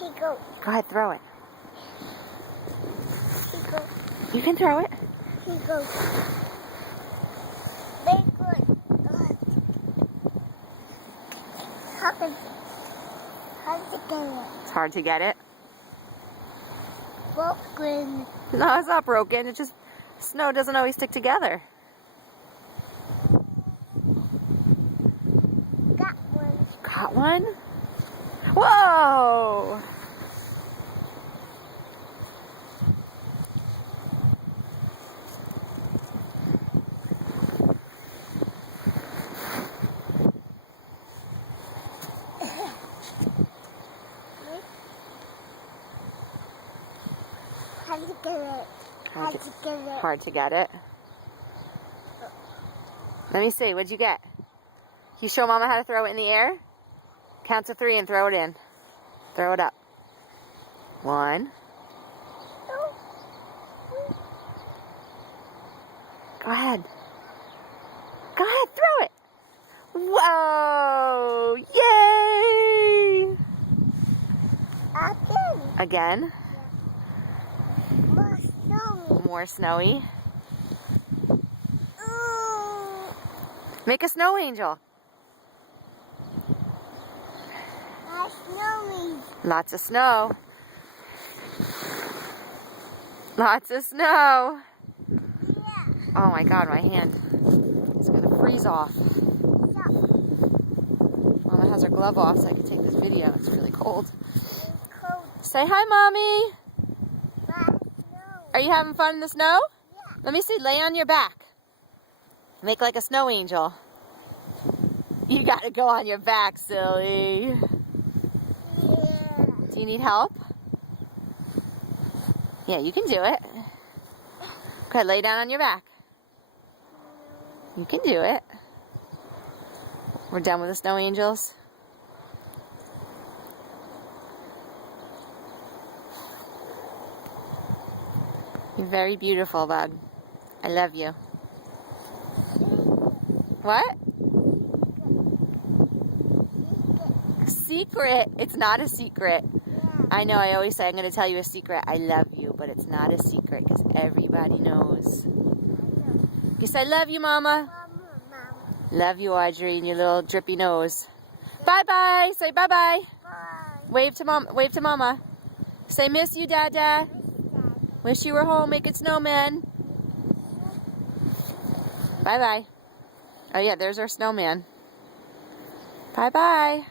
Here you go. Go ahead, throw it. Here you go. You can throw it. Here you go. Very good. How to get it? It's hard to get it. Broken. No, it's not broken. It just, snow doesn't always stick together. Got one. Got one? Whoa! How to get it? How to get it? Hard to get it. Let me see. What'd you get? Can you show Mama how to throw it in the air? Count to 3 and throw it in. Throw it up. 1. Go ahead. Go ahead, throw it. Whoa! Yay! Again? More snow. More snowy. Ooh. Make a snow angel. Snowy. Lots of snow. Lots of snow. Yeah. Oh my God, my hand. It's gonna freeze off. Stop. Mama has her glove off so I can take this video. It's really cold. It's cold. Say hi, Mommy. But snow. Are you having fun in the snow? Yeah. Let me see. Lay on your back. Make like a snow angel. You gotta go on your back, silly. Yeah. Do you need help? Yeah, you can do it. Go ahead, lay down on your back. You can do it. We're done with the snow angels. You're very beautiful, bud. I love you. What? Secret. It's not a secret. I know, I always say I'm going to tell you a secret. I love you, but it's not a secret because everybody knows. You say, love you, Mama. Mama. Love you, Audrey, and your little drippy nose. Bye-bye. Say bye-bye. Bye. Wave to Mom. Wave to Mama. Say, miss you, Dada. Wish you were home making snowman. Bye-bye. Oh, yeah, there's our snowman. Bye-bye.